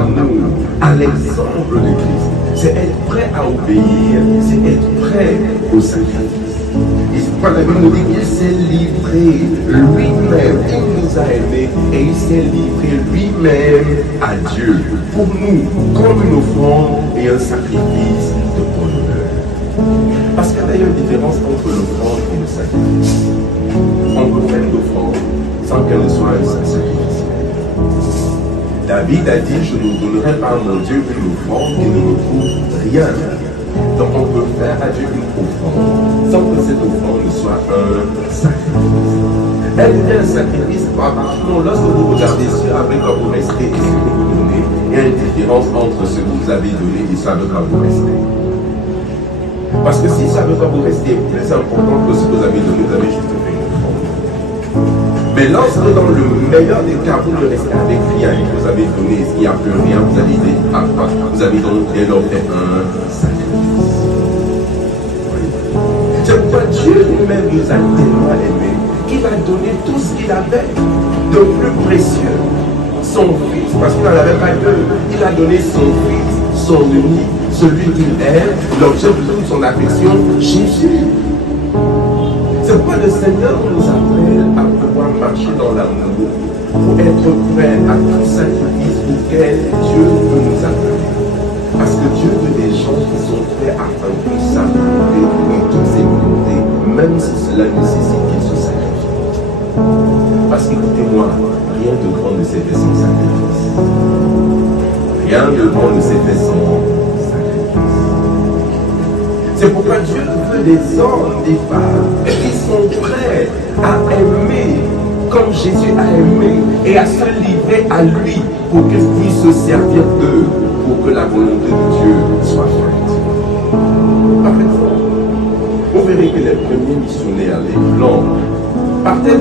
l'amour, à l'exemple de Christ. C'est être prêt à obéir, c'est être prêt au sacrifice. Et c'est pourquoi la Bible nous dit qu'il s'est livré lui-même, il nous a aimés et il s'est livré lui-même à Dieu pour nous, comme une offrande et un sacrifice de bon honneur. Parce qu'il y a d'ailleurs une différence entre l'offrande et le sacrifice. On peut faire une offrande sans qu'elle ne soit un sacrifice. David a dit, je ne donnerai pas à mon Dieu une offrande qui ne me coûte rien. Donc on peut faire à Dieu une offrande sans que cette offrande ne soit un sacrifice. Elle est un sacrifice non, lorsque vous regardez ce avec quoi vous restez et ce que vous donnez, il y a une différence entre ce que vous avez donné et ce avec quoi vous restez. Parce que si ce avec quoi vous restez est plus important que ce que vous avez donné, vous avez juste fait une offrande. Mais lorsque dans le meilleur des cas, vous ne restez avec rien et que vous avez donné, il n'y a plus rien, vous avez dit, vous avez donc dès lors fait un sacrifice. C'est pourquoi Dieu lui-même nous a tellement aimés qu'il a donné tout ce qu'il avait de plus précieux, son fils, parce qu'il n'en avait pas deux, il a donné son fils, son unique, celui qu'il aime, l'objet de toute son affection, Jésus. C'est pourquoi le Seigneur nous appelle à pouvoir marcher dans l'amour, pour être prêt à tout sacrifice auquel Dieu veut nous appeler. Parce que Dieu veut des gens qui sont prêts à accomplir sa volonté et toutes ses volontés, même si cela nécessite qu'ils se sacrifient. Parce qu'écoutez-moi, rien de grand ne s'est fait sans sacrifice. Rien de grand ne s'est fait sans sacrifice. C'est pourquoi Dieu veut des hommes, des femmes, qui sont prêts à aimer comme Jésus a aimé et à se livrer à lui pour qu'il puisse se servir d'eux pour que la volonté de Dieu soit faite. Parfaitement. Vous verrez que les premiers missionnaires, les blancs, partaient